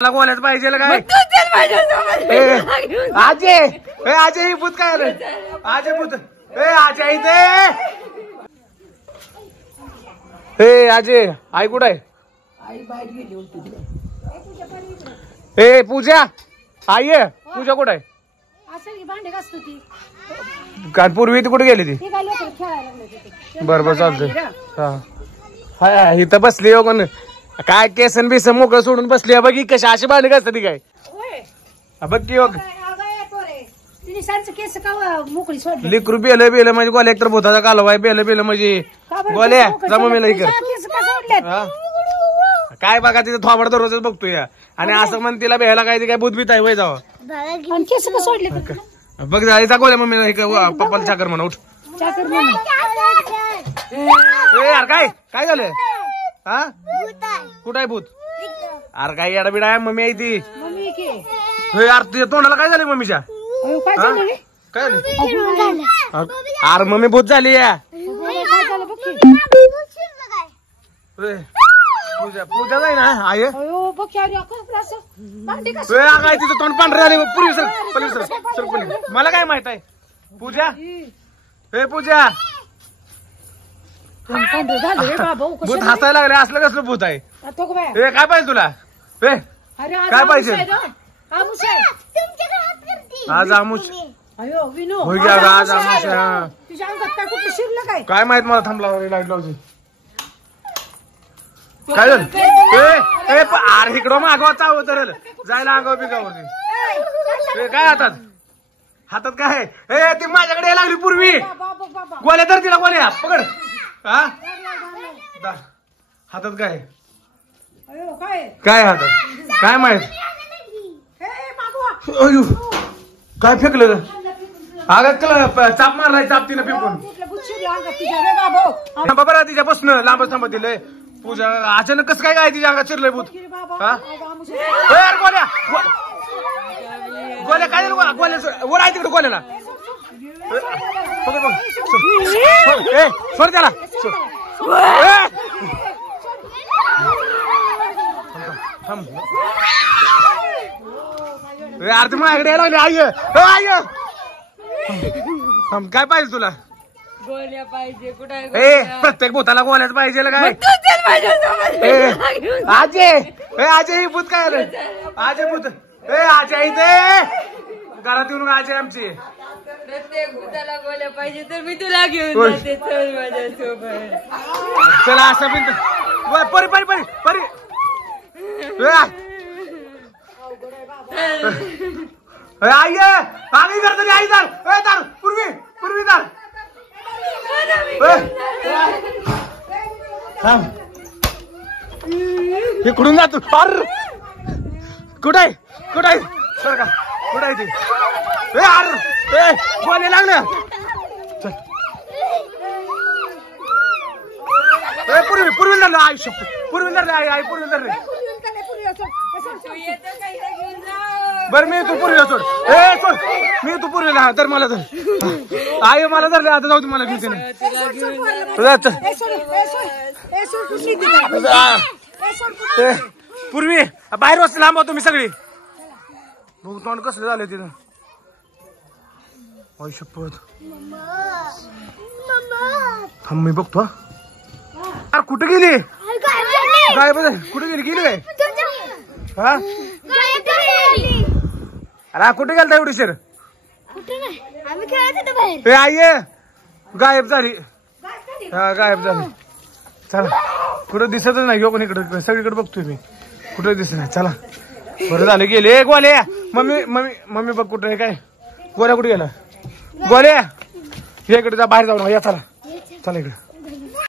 गोल्याच पाहिजे काय आजे आजे ही भूत काय आलं आजे भूत आजे इथे आजे आई कुठं आहे पूजा आई आहे पूजा कुठं आहे भांडे घासतो ती काय पूर्वी ती कुठे गेली ती बरोबर चालतंय हा इथं बसली हो कोण काय केसन बिसन मोकळं सोडून बसली बघी कशा अशी भांडी घासतात ती काय बघ की मोकळी सोडली लिकरू बेलं बेलं म्हणजे गोल्या एकतर भूताचा कालवा आहे बेलं बेलं म्हणजे गोल्या जमा मेला इकडे काय बघा तिथे थोबड दररोजच बघतोय आणि असं म्हण तिला बेहायला काय ती काय भूतभीत आहे वय जावं सोडले बघ जायचा गोल्या मम्मीला पप्पाला चाकर म्हणा उठ यार काय काय झालं हा कुठं आहे भूत अरे काय येडा बिडा आहे मम्मी आहे ती यार तुझ्या तोंडाला काय झालं मम्मीच्या काय झालं अरे मम्मी भूत झाली या पूजा पूजा जाई ना आय काय तिचं तोंड पांढरं झाले पूर्वी सर पलीस सर मला काय माहित आहे पूजा हे पूजा भूत हसायला लागले असलं कसलं भूत आहे हे काय पाहिजे तुला हे काय पाहिजे आज आमुष होय का आज आमुष काय माहित मला थांबला लाईट लावची काय झालं अरे इकडं मागवा चाव तर जायला आगाव बिगावरती काय हातात हातात काय हे ती माझ्याकडे यायला लागली पूर्वी गोल्या तर तिला गोल्या पकड हा हातात काय काय हातात काय माहित काय फेकलं अगं चाप मारलाय चाप तिनं फेकून बरं तिच्या बसणं लांबच थांबत दिलंय पूजा अचानक कसं काय काय तिच्या अंगात शिरलंय भूत गोल्या गोल्या काय झालं गोल्या वर आहे तिकडे गोल्याला सोड त्याला यार तू माझ्याकडे यायला लागली आय काय पाहिजे तुला गोल्या पाहिजे कुठे प्रत्येक भूताला गोल्याच पाहिजे काय आजे आजे ही भूत काय आलं आजे भूत आजे इथे घरात येऊन आजे आमची प्रत्येक भूताला गोल्या पाहिजे तर मी तुला घेऊन जाते चल माझ्यासोबत चला असं पण परी परी परी परी आई आम्ही करतो आई दार दार पूर्वी पूर्वी दार इकडून जातो अर कुठं आहे कुठं आहे सर का कुठं आहे ती अर गोल्या लागलं चल पूर्वी पूर्वी धरलं आई शप्प पूर्वी धरले आई आई पूर्वी धरले बर मी तू पूर्वीला सोड सोड मी तू पूर्वीला तर मला धर आई मला धरले आता जाऊ मला घेऊन पूर्वी बाहेर वाजता लांब तुम्ही सगळी बघ तोंड कसलं झालं तिथं आई शपथ मी बघतो अरे कुठे गेली काय बघ कुठे गेली गेली काय हा अरे कुठे गेलता एवढी शेर आई गायब झाली हा गायब झाली चला कुठं दिसतच नाही यो पण इकडे सगळीकडे बघतोय मी कुठे दिसत नाही चला बरं झालं गेले गोल्या मम्मी मम्मी मम्मी बघ कुठे काय गोल्या कुठे गेला गोल्या इकडे जा बाहेर जाऊ नका या चला चला इकडे